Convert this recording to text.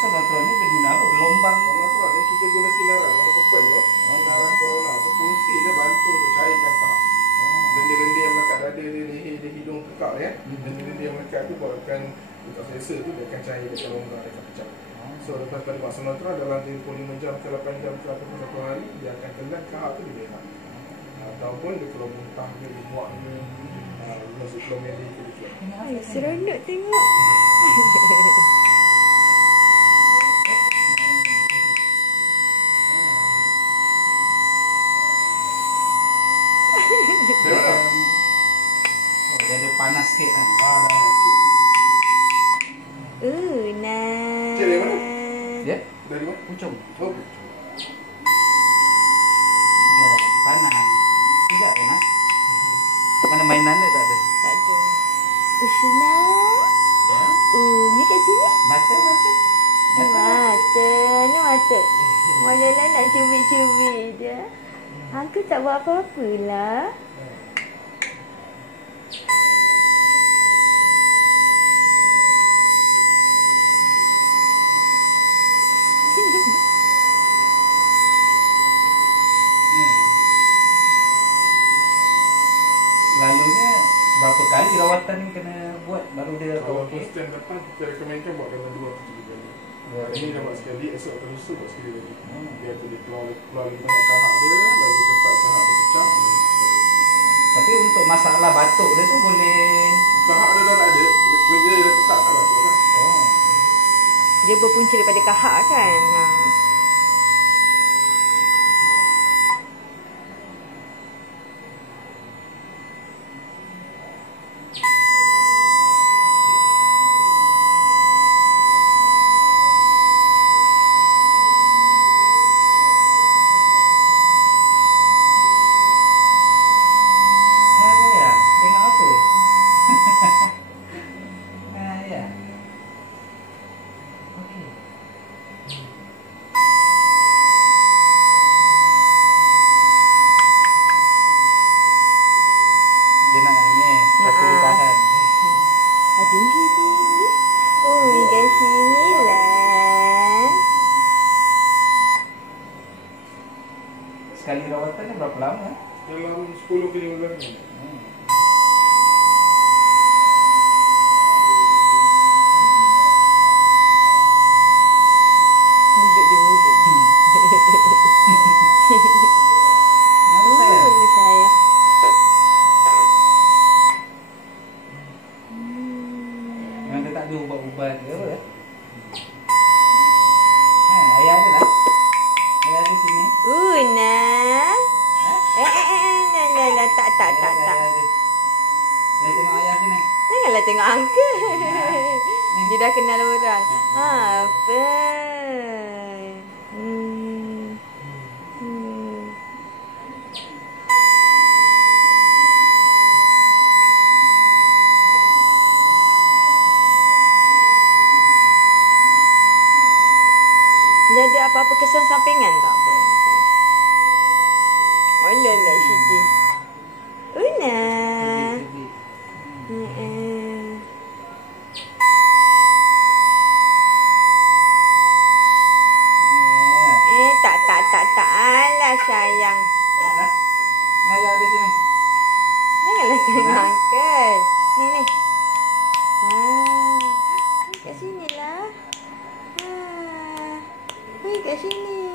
sonotron ni berguna apa? Gelombang. Sonotron ni kita guna sinaran ada pepel tu. Sinaran corona tu fungsi dia bantu untuk cairkan tahap. Lendir-lendir yang melekat dada dia, leher dia, hidung tekak ya. Lendir-lendir yang melekat tu buatkan untuk selesa tu dia akan cair dekat rongga dia akan pecah. So lepas pada buat sonotron dalam 25 jam ke 8 jam ke ataupun 1 hari dia akan telan tahap tu dia berak. Ataupun dia kalau muntah dia, dia buat dia masuk keluar medik ke dia. Seronok tengok. Dia mana? Dia ada panas sikit kan. Dah sikit. Nah. Cik dari mana? Ya? Dari mana? Pucung. Oh, Dia panas. Sekejap je nak. Mana mainan dia tak ada? Tak ada. Ushina. Ni kat sini. Mata. Ni mata. Ni mata. Malala nak cubit-cubit dia. Aku tak buat apa-apa lah. Selalunya berapa kali rawatan ni kena buat baru dia kalau okey? konsisten datang kita rekomenkan buat dalam 2 atau 3 kali. Hari ni dah buat sekali, esok atau lusa buat sekali lagi. Dia tu dia keluar lebih banyak tahap dia, lagi cepat tahap dia pecah. Tapi untuk masalah batuk dia tu boleh. Tahap dia dah tak ada, dia dah tetap tak batuk lah. Oh. Dia berpunca daripada kahak kan. Ya. Tengok apa? Ya. Okey. Dia nak nangis tapi dia tahan. Tinggi. Kat sini lah. Sekali rawatan ni berapa lama? Dalam 10 ke 15 minit. Duduk dia. Kenapa saya? Saya. Memang dia tak ada ubat-ubat ke apa? Ayah ada lah. Ayah ada sini. Nah. Nah. Tak. Ayah ada. Saya tengok ayah sini. Janganlah tengok angka. Dia dah kenal orang. Apa? Dia ada apa-apa kesan sampingan tak? Oh, lah Siti. Una. Tak. Alah sayang. Ayah ada sini. Janganlah tengok angkat. Ni. Kat sini lah. Kat sini.